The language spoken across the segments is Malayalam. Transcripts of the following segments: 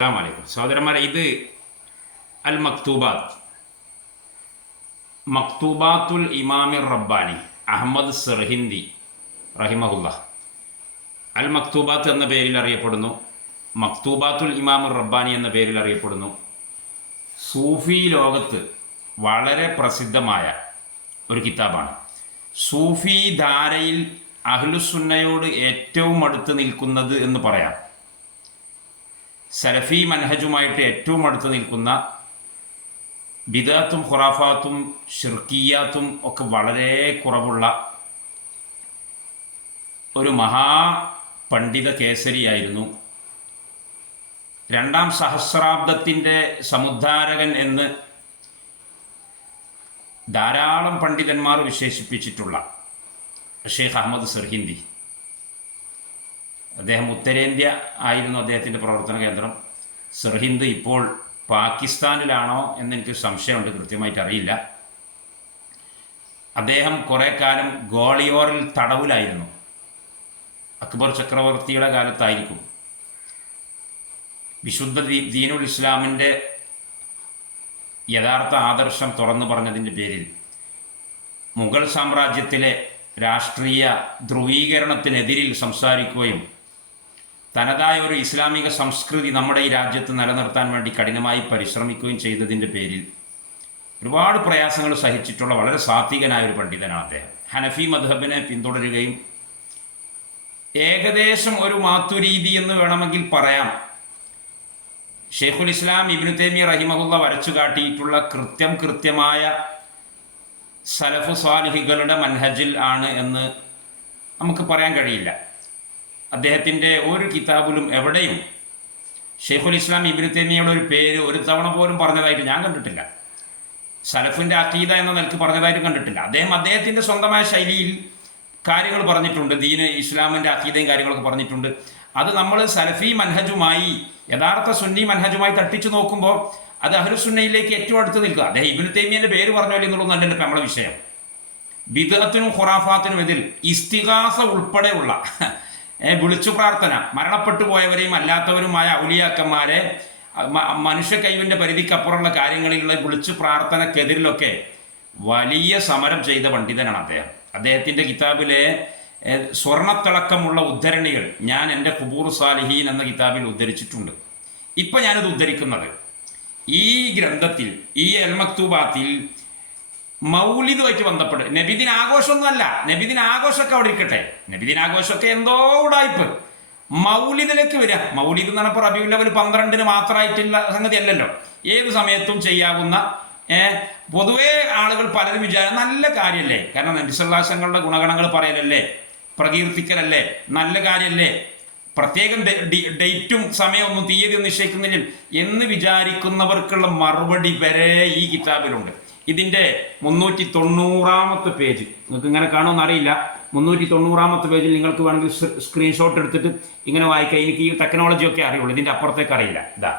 അസ്സാമലൈക്കും സഹോദരന്മാരെ ഇത് അൽ മക്തൂബാത്ത് മക്തൂബാത്തുൽ ഇമാമിർ റബ്ബാനി അഹമ്മദ് സെർഹിന്ദി റഹിമഹുല്ല. അൽ മക്തൂബാത്ത് എന്ന പേരിൽ അറിയപ്പെടുന്നു. മക്തൂബാത്തുൽ ഇമാമിർ റബ്ബാനി എന്ന പേരിൽ അറിയപ്പെടുന്നു. സൂഫി ലോകത്ത് വളരെ പ്രസിദ്ധമായ ഒരു കിതാബാണ്. സൂഫി ധാരയിൽ അഹ്ലുസുന്നയോട് ഏറ്റവും അടുത്ത് നിൽക്കുന്നത് എന്ന് പറയാം. സലഫി മനഹജുമായിട്ട് ഏറ്റവും അടുത്ത് നിൽക്കുന്ന ബിദാത്തും ഖുറാഫാത്തും ഷിർക്കിയാത്തും ഒക്കെ വളരെ കുറവുള്ള ഒരു മഹാ പണ്ഡിത കേസരിയായിരുന്നു രണ്ടാം സഹസ്രാബ്ദത്തിന്റെ സമുദ്ധാരകൻ എന്ന് ധാരാളം പണ്ഡിതന്മാർ വിശേഷിപ്പിച്ചിട്ടുള്ള ഷെയ്ഖ് അഹമ്മദ് സർഹിന്ദി. അദ്ദേഹം ഉത്തരേന്ത്യ ആയിരുന്നു അദ്ദേഹത്തിന്റെ പ്രവർത്തന കേന്ദ്രം. സർഹിന്ദ് ഇപ്പോൾ പാകിസ്ഥാനിലാണോ എന്നെനിക്ക് സംശയമുണ്ട് കൃത്യമായിട്ട് അറിയില്ല. അദ്ദേഹം കുറേ കാലം ഗോളിയോറിൽ തടവിലായിരുന്നു. അക്ബർ ചക്രവർത്തിയുടെ കാലത്തായിരിക്കും. വിശുദ്ധ ദീനുൽ ഇസ്ലാമിന്റെ യഥാർത്ഥ ആദർശം തുറന്നു പറഞ്ഞതിന്റെ പേരിൽ മുഗൾ സാമ്രാജ്യത്തിലെ രാഷ്ട്രീയ ധ്രുവീകരണത്തിനെതിരിൽ സംസാരിക്കുകയും തനതായ ഒരു ഇസ്ലാമിക സംസ്കൃതി നമ്മുടെ ഈ രാജ്യത്ത് നിലനിർത്താൻ വേണ്ടി കഠിനമായി പരിശ്രമിക്കുകയും ചെയ്തതിന്റെ പേരിൽ ഒരുപാട് പ്രയാസങ്ങൾ സഹിച്ചിട്ടുള്ള വളരെ സാത്വികനായ ഒരു പണ്ഡിതനാണ് അദ്ദേഹം. ഹനഫി മധബിനെ പിന്തുടരുകയും ഏകദേശം ഒരു മാത്തുരീതി എന്ന് വേണമെങ്കിൽ പറയാം. ഷെയ്ഖുൽ ഇസ്ലാം ഇബ്നു തേമി റഹിമഹുല്ല വരച്ചു കാട്ടിയിട്ടുള്ള കൃത്യം കൃത്യമായ സലഫു സ്വാലിഹികളുടെ മൻഹജിൽ ആണ് എന്ന് നമുക്ക് പറയാൻ കഴിയില്ല. അദ്ദേഹത്തിന്റെ ഒരു കിതാബിലും എവിടെയും ഷെയ്ഖുൽ ഇസ്ലാം ഇബ്നു ഒരു പേര് ഒരു തവണ പോലും പറഞ്ഞതായിട്ട് ഞാൻ കണ്ടിട്ടില്ല. സലഫിന്റെ അതീത എന്ന നിലയ്ക്ക് പറഞ്ഞതായിട്ട് കണ്ടിട്ടില്ല. അദ്ദേഹം അദ്ദേഹത്തിന്റെ സ്വന്തമായ ശൈലിയിൽ കാര്യങ്ങൾ പറഞ്ഞിട്ടുണ്ട്. ദീന് ഇസ്ലാമിന്റെ അതീതയും കാര്യങ്ങളൊക്കെ പറഞ്ഞിട്ടുണ്ട്. അത് നമ്മൾ സലഫി മൻഹജുമായി യഥാർത്ഥ സുന്നി മൻഹജുമായി തട്ടിച്ചു നോക്കുമ്പോൾ അത് അഹ്ലുസുന്നയിലേക്ക് ഏറ്റവും അടുത്ത് നിൽക്കുക. അദ്ദേഹം ഇബിനു തേമിയന്റെ പേര് പറഞ്ഞാൽ എന്നുള്ളതൊന്നും എന്റെ നമ്മളെ വിഷയം. ബിദത്തിനും ഖുറാഫാത്തിനും ഇതിൽ ഇസ്തിഹാസ ഉൾപ്പെടെയുള്ള വിളിച്ചു പ്രാർത്ഥന. മരണപ്പെട്ടു പോയവരെയും അല്ലാത്തവരുമായ ഔലിയാക്കന്മാരെ മനുഷ്യ കൈവിന്റെ പരിധിക്കപ്പുറമുള്ള കാര്യങ്ങളിലുള്ള വിളിച്ചു പ്രാർത്ഥനക്കെതിരിലൊക്കെ വലിയ സമരം ചെയ്ത പണ്ഡിതനാണ് അദ്ദേഹം. അദ്ദേഹത്തിന്റെ കിതാബിലെ സ്വർണത്തിളക്കമുള്ള ഉദ്ധരണികൾ ഞാൻ എന്റെ കുബൂർ സാലിഹീൻ എന്ന കിതാബിൽ ഉദ്ധരിച്ചിട്ടുണ്ട്. ഇപ്പം ഞാനിത് ഉദ്ധരിക്കുന്നത്. ഈ ഗ്രന്ഥത്തിൽ ഈ അൽ മക്തൂബാത്തിൽ മൗലിദുമായിട്ട് ബന്ധപ്പെട്ട്. നബിദിൻ ആഘോഷമൊന്നുമല്ല നബിദിൻ ആഘോഷമൊക്കെ അവിടെ ഇരിക്കട്ടെ. നബിദിൻ ആഘോഷമൊക്കെ എന്തോ ഉടായ്പ്. മൗലിദിലേക്ക് വരിക. മൗലിദ് എന്ന് പറഞ്ഞപ്പോൾ റബിയുൽ ഒരു പന്ത്രണ്ടിന് മാത്രമായിട്ടുള്ള സംഗതി അല്ലല്ലോ ഏത് സമയത്തും ചെയ്യാവുന്ന പൊതുവേ ആളുകൾ പലരും വിചാരം നല്ല കാര്യമല്ലേ കാരണം നബിസല്ലാസങ്ങളുടെ ഗുണഗണങ്ങൾ പറയലല്ലേ? പ്രകീർത്തിക്കലല്ലേ? നല്ല കാര്യമല്ലേ പ്രത്യേകം ഡേറ്റും സമയമൊന്നും തീയതി നിശ്ചയിക്കുന്നില്ല. എന്ന് വിചാരിക്കുന്നവർക്കുള്ള മറുപടി വരെ ഈ കിതാബിലുണ്ട്. ഇതിൻ്റെ മുന്നൂറ്റി തൊണ്ണൂറാമത്തെ പേജ് നിങ്ങൾക്ക് ഇങ്ങനെ കാണുമെന്ന് അറിയില്ല മുന്നൂറ്റി തൊണ്ണൂറാമത്തെ പേജിൽ നിങ്ങൾക്ക് വേണമെങ്കിൽ സ് സ്ക്രീൻഷോട്ട് എടുത്തിട്ട് ഇങ്ങനെ വായിക്കാം എനിക്ക് ഈ ടെക്നോളജി ഒക്കെ അറിയുള്ളൂ ഇതിൻ്റെ അപ്പുറത്തേക്ക് അറിയില്ല ഇതാ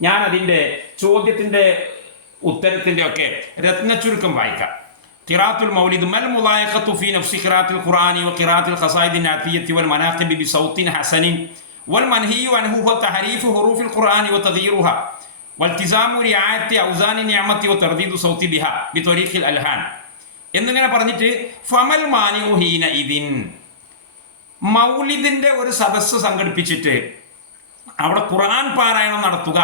ഞാൻ അതിൻ്റെ ചോദ്യത്തിൻ്റെ ഉത്തരത്തിൻ്റെ ഒക്കെ രത്നച്ചുരുക്കം വായിക്കാം قراءة المولد ما المضايقة في نفس قراءة القرآن وقراءة القصائد النعتية والمناقب بصوت حسن والمنهي عنه هو تحريف حروف القرآن وتغييرها والتزام رعايه اوزان ഞാമത്തി وترديد സൗത്തി ബിഹ ബി തൊരീഖിൽ അൽഹാൻ. എന്നിങ്ങനെ പറഞ്ഞിട്ട് ഫമൽ മാനിയു ഹീന ഇതിൻ മൗലിദിന്റെ ഒരു സദസ്സ് സംഘടിപ്പിച്ചിട്ട് അവിടെ ഖുർആൻ പാരായണം നടത്തുക.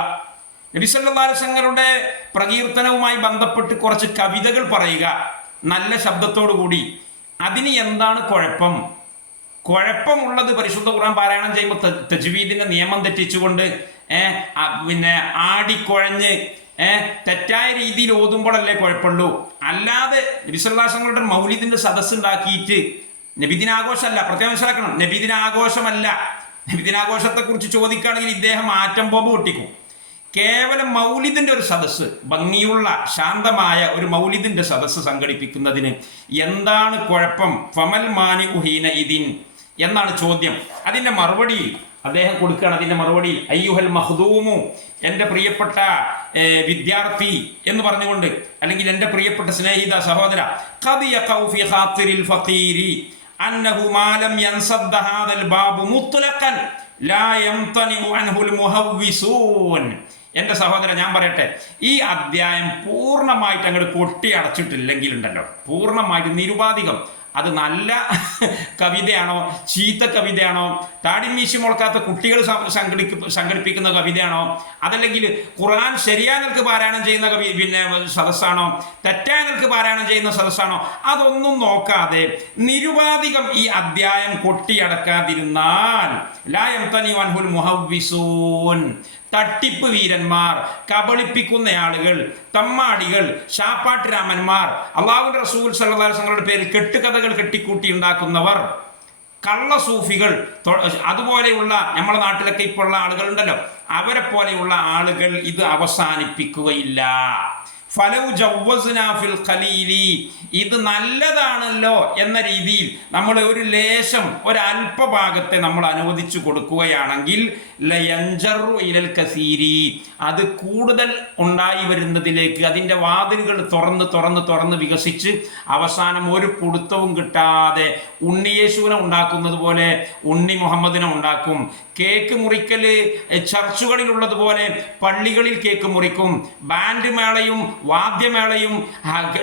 നബിസല്ലാസങ്ങളുടെ പ്രകീർത്തനവുമായി ബന്ധപ്പെട്ട് കുറച്ച് കവിതകൾ പറയുക. നല്ല ശബ്ദത്തോടു കൂടി. അതിന് എന്താണ് കുഴപ്പം? കുഴപ്പമുള്ളത് പരിശുദ്ധ ഖുർആൻ പാരായണം ചെയ്യുമ്പോൾ തജ്വീദിന്റെ നിയമം തെറ്റിച്ചുകൊണ്ട് പിന്നെ ആടിക്കുഴഞ്ഞ് തെറ്റായ രീതിയിൽ ഓതുമ്പോഴല്ലേ കുഴപ്പമുള്ളൂ. അല്ലാതെ നബിസല്ലാസങ്ങളുടെ മൗലിദിന്റെ സദസ് ഉണ്ടാക്കിയിട്ട് നബിദിനാഘോഷമല്ല പ്രത്യേകം മനസ്സിലാക്കണം നബിദിനാഘോഷമല്ല. നബിദിനാഘോഷത്തെ കുറിച്ച് ചോദിക്കുകയാണെങ്കിൽ ഇദ്ദേഹം ആറ്റം ബോംബ് പൊട്ടിക്കും. കേവലം മൗലിദിന്റെ ഒരു സദസ്സ് ഭംഗിയുള്ള ശാന്തമായ ഒരു മൗലിദിന്റെ സദസ്സ് സംഘടിപ്പിക്കുന്നതിന് എന്താണ് കുഴപ്പം? ഫമൽ മാനി ഉഹീന ഇതിൻ എന്നാണ് ചോദ്യം. അതിന്റെ മറുപടി അദ്ദേഹം കൊടുക്കുകയാണ് അതിന്റെ മറുപടി അയ്യുഹൽ മഹ്ദൂമു എന്റെ പ്രിയപ്പെട്ട വിദ്യാർത്ഥി എന്ന് പറഞ്ഞുകൊണ്ട് അല്ലെങ്കിൽ എന്റെ പ്രിയപ്പെട്ട സ്നേഹിത സഹോദര എന്റെ സഹോദര ഞാൻ പറയട്ടെ ഈ അധ്യായം പൂർണമായിട്ട് അങ്ങോട്ട് കൊട്ടി അടച്ചിട്ടില്ലെങ്കിൽ ഉണ്ടല്ലോ പൂർണമായിട്ട് നിരുപാധികം. അത് നല്ല കവിതയാണോ? ചീത്ത കവിതയാണോ? താടിമീശി മുളക്കാത്ത കുട്ടികൾ സംഘടിക്ക സംഘടിപ്പിക്കുന്ന കവിതയാണോ? അതല്ലെങ്കിൽ ഖുർആൻ ശരിയായ നിൽക്ക് പാരായണം ചെയ്യുന്ന കവി പിന്നെ സദസ്സാണോ? തെറ്റായ നിൽക്ക് പാരായണം ചെയ്യുന്ന സദസ്സാണോ? അതൊന്നും നോക്കാതെ നിരുപാധികം ഈ അധ്യായം കൊട്ടിയടക്കാതിരുന്നാൽ തട്ടിപ്പ് വീരന്മാർ കബളിപ്പിക്കുന്ന ആളുകൾ തമ്മാടികൾ ഷാപ്പാട്ട് രാമന്മാർ അള്ളാഹു റസൂൽ സല്ലാസങ്ങളുടെ പേരിൽ കെട്ടുകഥകൾ കെട്ടിക്കൂട്ടി ഉണ്ടാക്കുന്നവർ കള്ള സൂഫികൾ അതുപോലെയുള്ള നമ്മുടെ നാട്ടിലൊക്കെ ഇപ്പോൾ ഉള്ള ആളുകളുണ്ടല്ലോ. അവരെ പോലെയുള്ള ആളുകൾ ഇത് അവസാനിപ്പിക്കുകയില്ല. ഫലവു ഖലീലി. ഇത് നല്ലതാണല്ലോ എന്ന രീതിയിൽ നമ്മൾ ഒരു ലേശം ഒരു അല്പഭാഗത്തെ നമ്മൾ അനുവദിച്ചു കൊടുക്കുകയാണെങ്കിൽ കസീരി. അത് കൂടുതൽ ഉണ്ടായി വരുന്നതിലേക്ക് അതിന്റെ വാതിലുകൾ തുറന്ന് തുറന്ന് തുറന്ന് വികസിച്ച് അവസാനം ഒരു പുടുത്തവും കിട്ടാതെ ഉണ്ണിയേശുവിനെ ഉണ്ടാക്കുന്നത് പോലെ ഉണ്ണി മുഹമ്മദിനെ ഉണ്ടാക്കും. കേക്ക് മുറിക്കൽ ചർച്ചുകളിലുള്ളതുപോലെ പള്ളികളിൽ കേക്ക് മുറിക്കും. ബാൻഡ് മേളയും വാദ്യമേളയും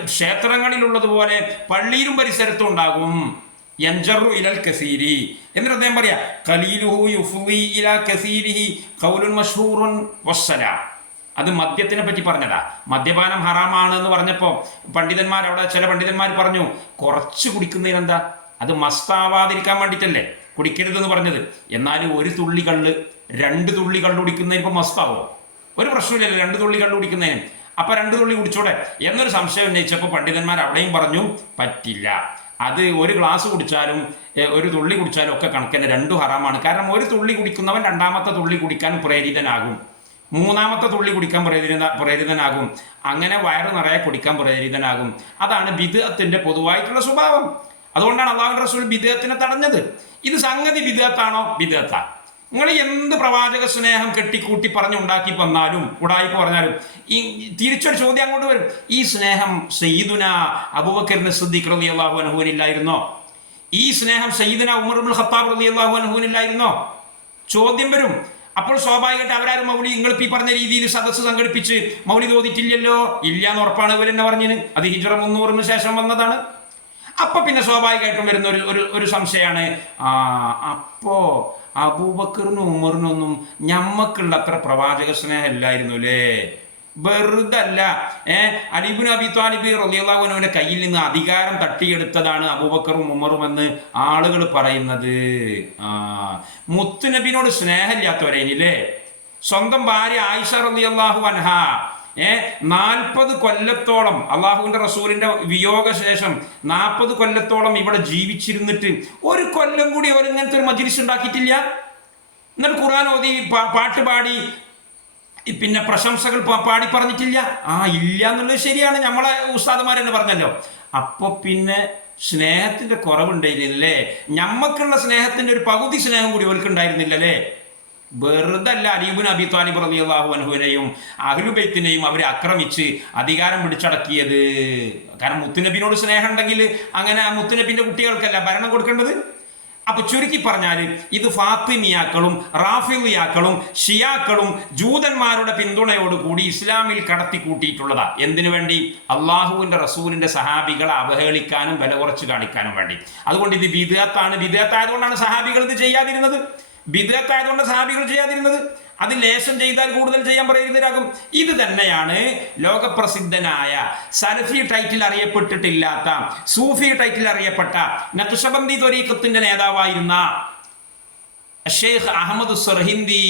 ക്ഷേത്രങ്ങളിലുള്ളതുപോലെ പള്ളിയിലും പരിസരത്തും ഉണ്ടാകും. യഞ്ചറു ഇലൽ കസീരി. എന്നിട്ട് അദ്ദേഹം പറയാ കലീലുഹു യുഫുവി ഇല കസീരിഹി ഖൗലുൻ മഷൂറുൻ വസ്സല. അത് മദ്യത്തിനെ പറ്റി പറഞ്ഞതാ. മദ്യപാനം ഹറാമാണ് എന്ന് പറഞ്ഞപ്പോൾ പണ്ഡിതന്മാർ അവിടെ ചില പണ്ഡിതന്മാർ പറഞ്ഞു കുറച്ച് കുടിക്കുന്നതിനെന്താ അത് മസ്താവാതിരിക്കാൻ വേണ്ടിയിട്ടല്ലേ കുടിക്കരുതെന്ന് പറഞ്ഞത്. എന്നാലും ഒരു തുള്ളി കള്ള് രണ്ട് തുള്ളി കള്ള് കുടിക്കുന്നതിന് ഇപ്പം മസ്താവോ? ഒരു പ്രശ്നമില്ലല്ലോ രണ്ട് തുള്ളി കള്ള് കുടിക്കുന്നതിന്. അപ്പൊ രണ്ട് തുള്ളി കുടിച്ചോടെ? എന്നൊരു സംശയം ഉന്നയിച്ചപ്പോൾ പണ്ഡിതന്മാർ അവിടെയും പറഞ്ഞു പറ്റില്ല. അത് ഒരു ഗ്ലാസ് കുടിച്ചാലും ഒരു തുള്ളി കുടിച്ചാലും ഒക്കെ കണക്കല്ല രണ്ടും ഹറാമാണ്. കാരണം ഒരു തുള്ളി കുടിക്കുന്നവൻ രണ്ടാമത്തെ തുള്ളി കുടിക്കാൻ പ്രേരിതനാകും. മൂന്നാമത്തെ തുള്ളി കുടിക്കാൻ പ്രേരിത പ്രേരിതനാകും. അങ്ങനെ വയറ് നിറയെ കുടിക്കാൻ പ്രേരിതനാകും. അതാണ് ബിദത്തിന്റെ പൊതുവായിട്ടുള്ള സ്വഭാവം. അതുകൊണ്ടാണ് അള്ളാഹു റസൂൽ ബിദത്തിനെ തടഞ്ഞത്. ഇത് സംഗതി ബിദത്താണോ ബിദത്ത നിങ്ങൾ എന്ത് പ്രവാചക സ്നേഹം കെട്ടിക്കൂട്ടി പറഞ്ഞുണ്ടാക്കി വന്നാലും ഉടായിപ്പ് പറഞ്ഞാലും ഈ തിരിച്ചൊരു ചോദ്യം അങ്ങോട്ട് വരും. ഈ സ്നേഹം സയ്യിദുന അബൂബക്കറിന് സിദ്ദീഖ് റളി അള്ളാഹു അനുഭവനില്ലായിരുന്നോ ഈ സ്നേഹം സയ്യിദുന ഉമർ ഉൽ ഖത്താബ് റളി അള്ളാഹു അനുഭവനില്ലായിരുന്നോ ചോദ്യം വരും. അപ്പോൾ സ്വാഭാവികമായിട്ട് അവരാരും മൗലി നിങ്ങൾ ഈ പറഞ്ഞ രീതിയിൽ സദസ്സ് സംഘടിപ്പിച്ച് മൗലി തോന്നിട്ടില്ലല്ലോ ഇല്ല എന്ന് ഉറപ്പാണ് ഇവരെന്നെ പറഞ്ഞിന് അത് ഹിജറ മുന്നൂറിന് ശേഷം വന്നതാണ്. അപ്പൊ പിന്നെ സ്വാഭാവികമായിട്ടും വരുന്ന ഒരു ഒരു സംശയമാണ് അപ്പോ അബൂബക്കറിനും ഉമറിനൊന്നും ഞമ്മക്കുള്ള അത്ര പ്രവാചക സ്നേഹം ഇല്ലായിരുന്നു അല്ലേ വെറുതല്ല. ഏ? അലിബിൻ അബി താലിബ് റലിയുള്ളവനുവിന്റെ കയ്യിൽ നിന്ന് അധികാരം തട്ടിയെടുത്തതാണ് അബൂബക്കറും ഉമറും എന്ന് ആളുകൾ പറയുന്നത്. ആ. മുത്തുനബിനോട് സ്നേഹമില്ലാത്തവരേനില്ലേ? സ്വന്തം ഭാര്യ ആയിഷ റളിയല്ലാഹു അൻഹ ഏ നാൽപ്പത് കൊല്ലത്തോളം അള്ളാഹുവിന്റെ റസൂലിന്റെ വിയോഗശേഷം നാൽപ്പത് കൊല്ലത്തോളം ഇവിടെ ജീവിച്ചിരുന്നിട്ട് ഒരു കൊല്ലം കൂടി അവർ ഇങ്ങനത്തെ ഒരു മജിലിസ് ഉണ്ടാക്കിയിട്ടില്ല? എന്നിട്ട് ഖുർആൻ ഓതി പാട്ട് പാടി പിന്നെ പ്രശംസകൾ പാടി പറഞ്ഞിട്ടില്ല? ആ ഇല്ല എന്നുള്ളത് ശരിയാണ്. നമ്മളെ ഉസ്താദുമാർ തന്നെ പറഞ്ഞല്ലോ. അപ്പൊ പിന്നെ സ്നേഹത്തിന്റെ കുറവുണ്ടായിരുന്നില്ലേ ഞമ്മക്കുള്ള സ്നേഹത്തിന്റെ ഒരു പകുതി സ്നേഹം കൂടി അവർക്ക് ഉണ്ടായിരുന്നില്ലല്ലേ? വെറുതെ അല്ല അലീബുൻ അബി താലിബ് അള്ളാഹു അൻഹുവിനെയും അഹ്ലുബൈത്തിനെയും അവരെ ആക്രമിച്ച് അധികാരം പിടിച്ചടക്കിയത്. കാരണം മുത്തുനബിനോട് സ്നേഹം ഉണ്ടെങ്കിൽ അങ്ങനെ ആ മുത്തുനബിന്റെ കുട്ടികൾക്കല്ല ഭരണം കൊടുക്കേണ്ടത്? അപ്പൊ ചുരുക്കി പറഞ്ഞാൽ ഇത് ഫാത്തിമിയാക്കളും റാഫിയാക്കളും ഷിയാക്കളും ജൂതന്മാരുടെ പിന്തുണയോട് കൂടി ഇസ്ലാമിൽ കടത്തി കൂട്ടിയിട്ടുള്ളതാ എന്തിനു വേണ്ടി? അള്ളാഹുവിന്റെ റസൂലിന്റെ സഹാബികളെ അവഹേളിക്കാനും വില കുറച്ച് കാണിക്കാനും വേണ്ടി. അതുകൊണ്ട് ഇത് വിദേഹത്താണ് വിദേഹത്തായതുകൊണ്ടാണ് സഹാബികൾ ഇത് ചെയ്യാതിരുന്നത്. വിദേഹത്തായതുകൊണ്ട് സഹാബികൾ ചെയ്യാതിരുന്നത്. അത് ലേശം ചെയ്താൽ കൂടുതൽ ചെയ്യാൻ പറയുന്നവരാകും ഇത് തന്നെയാണ് ലോകപ്രസിദ്ധനായ സലഫി ടൈറ്റിൽ അറിയപ്പെട്ടിട്ടില്ലാത്ത സൂഫി ടൈറ്റിൽ അറിയപ്പെട്ട നക്ഷബന്ദി ത്വരീഖത്തിന്റെ നേതാവായിരുന്ന ഷെയ്ഖ് അഹമ്മദ് സർഹിന്ദി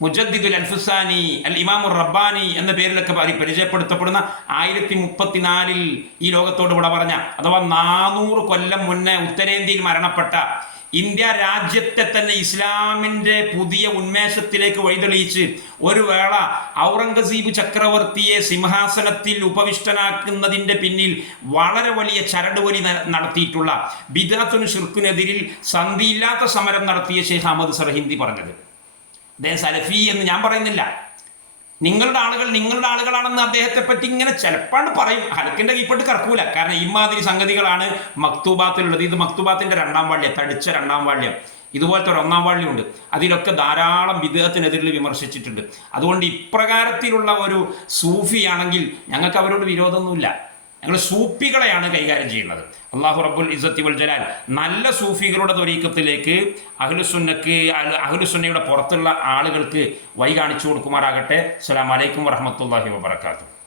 മുജദ്ദിദുൽ അൽഫുസാനി അൽ ഇമാമുർ റബ്ബാനി എന്ന പേരിലൊക്കെ പരി- പരിചയപ്പെടുത്തപ്പെടുന്ന ആയിരത്തി മുപ്പത്തിനാലിൽ ഈ ലോകത്തോട് വിട പറഞ്ഞ അഥവാ നാനൂറ് കൊല്ലം മുന്നേ ഉത്തരേന്ത്യയിൽ മരണപ്പെട്ട ഇന്ത്യ രാജ്യത്തെ തന്നെ ഇസ്ലാമിന്റെ പുതിയ ഉന്മേഷത്തിലേക്ക് വഴിതെളിയിച്ച് ഒരു വേള ഔറംഗസീബ് ചക്രവർത്തിയെ സിംഹാസനത്തിൽ ഉപവിഷ്ടനാക്കുന്നതിന്റെ പിന്നിൽ വളരെ വലിയ ചരടുവലി നടത്തിയിട്ടുള്ള ബിദാത്തുന് ഷിർക്കിനെതിരിൽ സന്ധിയില്ലാത്ത സമരം നടത്തിയ ഷെയ്ഖ് അഹമ്മദ് സർഹിന്ദി പറഞ്ഞത്. അദ്ദേഹം സലഫി എന്ന് ഞാൻ പറയുന്നില്ല. നിങ്ങളുടെ ആളുകൾ നിങ്ങളുടെ ആളുകളാണെന്ന് അദ്ദേഹത്തെ പറ്റി ഇങ്ങനെ ചിലപ്പാണ് പറയും. ഹലക്കിന്റെ കീപ്പെട്ട് കറക്കൂല. കാരണം ഇമാതിരി സംഗതികളാണ് മക്തൂബാത്തിലുള്ളത്. ഇത് മക്തൂബാത്തിന്റെ രണ്ടാം വാള്യം തടിച്ച രണ്ടാം വാള്യം. ഇതുപോലത്തെ ഒരു ഒന്നാം വാള്യമുണ്ട്. അതിലൊക്കെ ധാരാളം വിദേഹത്തിനെതിരിൽ വിമർശിച്ചിട്ടുണ്ട്. അതുകൊണ്ട് ഇപ്രകാരത്തിലുള്ള ഒരു സൂഫിയാണെങ്കിൽ ഞങ്ങൾക്ക് അവരോട് വിരോധമൊന്നുമില്ല. ഞങ്ങൾ സൂഫികളെയാണ് കൈകാര്യം ചെയ്യുന്നത്. അള്ളാഹു റബ്ബുൽ ഇസത്തി വൽ ജലാൽ നല്ല സൂഫികളുടെ തൊരീക്കത്തിലേക്ക് അഹ്ലുസുന്നക്ക് അഹ് അഹ്ലുസുന്നയുടെ പുറത്തുള്ള ആളുകൾക്ക് വൈ കാണിച്ചു കൊടുക്കുമാറാകട്ടെ. അസ്സലാമലൈക്കും അലൈക്കും വറഹ്മത്തുള്ളാഹി വബറകാതുഹു.